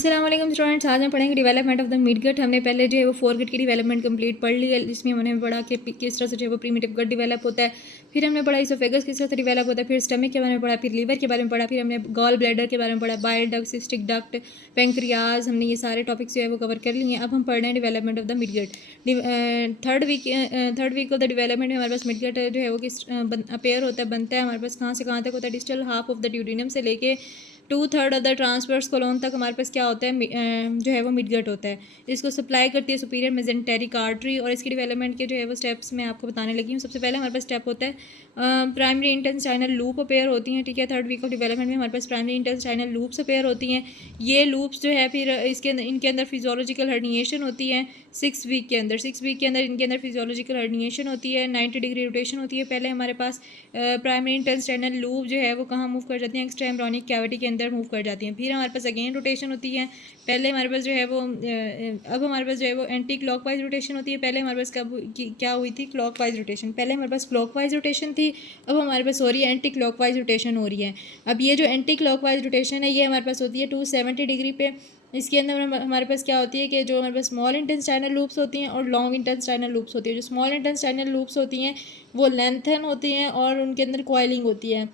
अस्सलाम वालेकुम स्टूडेंट्स। आज हम पढ़ेंगे development of the mid gut. हमने पहले जो है वो फोर गट की डेवलपमेंट कंप्लीट पढ़ ली है, जिसमें हमने पढ़ा कि किस तरह से जो है वो प्रीमिटिव गट डेवलप होता है। फिर हमने पढ़ा इसोफेगस किस तरह से डेवलप होता है, फिर स्टमक के बारे में पढ़ा, फिर लीवर के बारे में पढ़ा, फिर हमने गॉल ब्लैडर के बारे में पढ़ा, bile duct, cystic duct, pancreas. हमने ये सारे टॉपिक्स जो है वो कवर कर लिए हैं। अब हम पढ़ रहे हैं development of the mid gut. Third week of the development में हमारे पास मिड गट जो है वो किस अपेयर होता है, बनता है हमारे पास कहाँ से कहाँ तक होता है। Distal half of the duodenum से लेके 2/3 ऑफ द ट्रांसवर्स कोलोन तक हमारे पास क्या होता है, जो है वो मिडगट होता है। इसको सप्लाई करती है सुपीरियर मेजेंटेरिक आर्टरी। और इसकी डेवलपमेंट के जो है वो स्टेप्स मैं आपको बताने लगी हूँ। सबसे पहले हमारे पास स्टेप होता है प्राइमरी इंटेस्टाइनल लूप अपेयर होती हैं, ठीक है। थर्ड वीक ऑफ डेवलपमेंट में हमारे पास प्राइमरी इंटेस्टाइनल लूप्स अपेयर होती हैं। ये लूप्स जो है फिर इनके अंदर फिजियोलॉजिकल हर्निएशन होती है 6 वीक के अंदर इनके अंदर फिजियोलॉजिकल हर्निएशन होती है, 90 डिग्री रोटेशन होती है। पहले हमारे पास प्राइमरी इंटेस्टाइनल लूप जो है वो कहाँ मूव कर जाती हैं, एक्स्ट्रा एम्ब्रियोनिक कैविटी के अंदर मूव कर जाती हैं। फिर हमारे पास अगेन रोटेशन होती है। पहले हमारे पास जो है वो अब हमारे पास जो है वो एंटी क्लॉकवाइज रोटेशन होती है। पहले हमारे पास क्या हुई थी, क्लॉकवाइज रोटेशन। पहले हमारे पास क्लॉकवाइज रोटेशन थी, अब हमारे पास हो रही है एंटी क्लॉकवाइज रोटेशन हो रही है। अब ये जो एंटी क्लॉकवाइज रोटेशन है ये हमारे पास होती है 270 डिग्री पे। इसके अंदर हमारे पास क्या होती है कि जो हमारे पास स्मॉल इंटेस्टाइनल लूप्स होती हैं और लॉन्ग इंटेस्टाइनल लूप्स होती है। जो स्मॉल इंटेस्टाइनल लूप्स होती हैं वो लेंथन होती हैं और उनके अंदर कॉइलिंग होती है।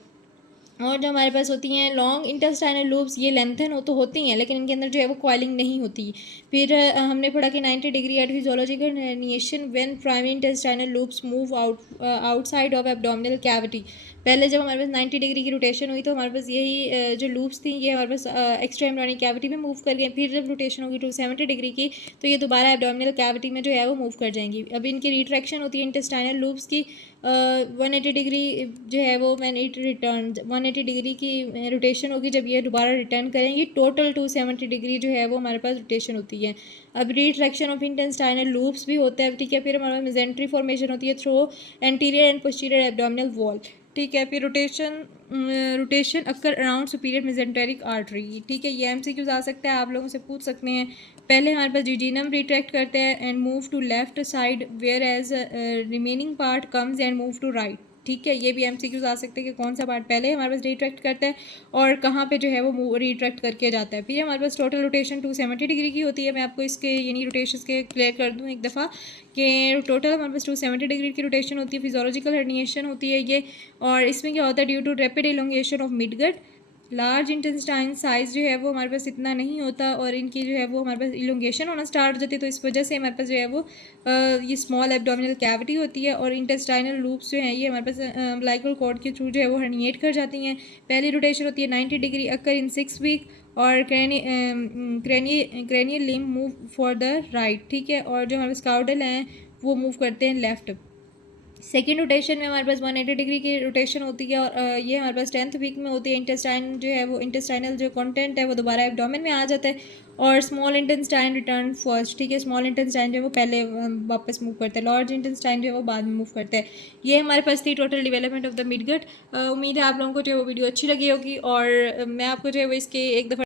और जो हमारे पास होती हैं लॉन्ग इंटेस्टाइनल लूप्स, ये लेंथन तो होती हैं लेकिन इनके अंदर जो है वो कॉइलिंग नहीं होती। फिर हमने पढ़ा कि 90 degree at physiological herniation when primary intestinal loops move outside of abdominal cavity. पहले जब हमारे पास 90 डिग्री की रोटेशन हुई तो हमारे पास यही जो लूप्स थी ये हमारे पास एक्स्ट्रा एब्डोमिनल कैविटी में मूव कर गए। फिर जब रोटेशन होगी 270 डिग्री की तो ये दोबारा एब्डोमिनल कैविटी में जो है वो मूव कर जाएंगी। अब इनकी रिट्रैक्शन होती है इंटेस्टाइनल लूप्स की 180 डिग्री जो है वो मैन इट रिटर्न 180 डिग्री की रोटेशन होगी जब ये दोबारा रिटर्न करेंगी। टोटल 270 डिग्री जो है वो हमारे पास रोटेशन होती है। अब रिट्रैक्शन ऑफ इंटेस्टाइनल लूप्स भी होता है, ठीक है। फिर हमारे पास मेजेंट्री फॉर्मेशन होती है through anterior and posterior abdominal wall, ठीक है। फिर rotation occur around superior mesenteric artery, ठीक है। ये एमसीक्यूज आ सकता है, आप लोगों से पूछ सकते हैं। पहले हमारे पास जीजीनम रिट्रैक्ट करते हैं and move to left side whereas remaining part comes and move to right, ठीक है। ये भी एमसीक्यूज आ सकते हैं कि कौन सा पार्ट पहले हमारे पास रिट्रैक्ट करता है और कहाँ पे जो है वो रिट्रैक्ट करके जाता है। फिर हमारे पास टोटल रोटेशन 270 डिग्री की होती है। मैं आपको इसके यानी रोटेशन के क्लियर कर दूँ एक दफ़ा कि टोटल हमारे पास 270 डिग्री की रोटेशन होती है। फिजियोलॉजिकल हर्निएशन होती है ये, और इसमें क्या होता है due to rapid elongation of midgut. Large intestine size जो है वो हमारे पास इतना नहीं होता और इनकी जो है वो हमारे पास इलोंगेशन होना स्टार्ट हो जाती है, तो इस वजह से हमारे पास जो है वो ये स्मॉल एब्डोमिनल कैविटी होती है और इंटेस्टाइनल लूप्स जो हैं ये हमारे पास अम्बिलिकल कॉर्ड के थ्रू जो है वो हर्निएट कर जाती हैं। पहली रोटेशन होती है 90 डिग्री अक्कर इन 6 वीक और cranial limb move for the right, ठीक है। और जो हमारे पास काउडल हैं वो मूव करते हैं लेफ्ट। सेकेंड रोटेशन में हमारे पास 180 डिग्री की रोटेशन होती है और ये हमारे पास 10th वीक में होती है। इंटेस्टाइन जो है वो इंटेस्टाइनल जो कंटेंट है वो दोबारा एब्डोमेन में आ जाता है और स्मॉल इंटेस्टाइन रिटर्न फर्स्ट, ठीक है। स्मॉल इंटेस्टाइन जो है वो पहले वापस मूव करता है, लार्ज इंटेस्टाइन जो है वो बाद में मूव करता है। ये हमारे पास थी total development of the midgut. उम्मीद है आप लोगों को जो है वो वीडियो अच्छी लगी होगी और मैं आपको जो है वो इसके एक दफ़ा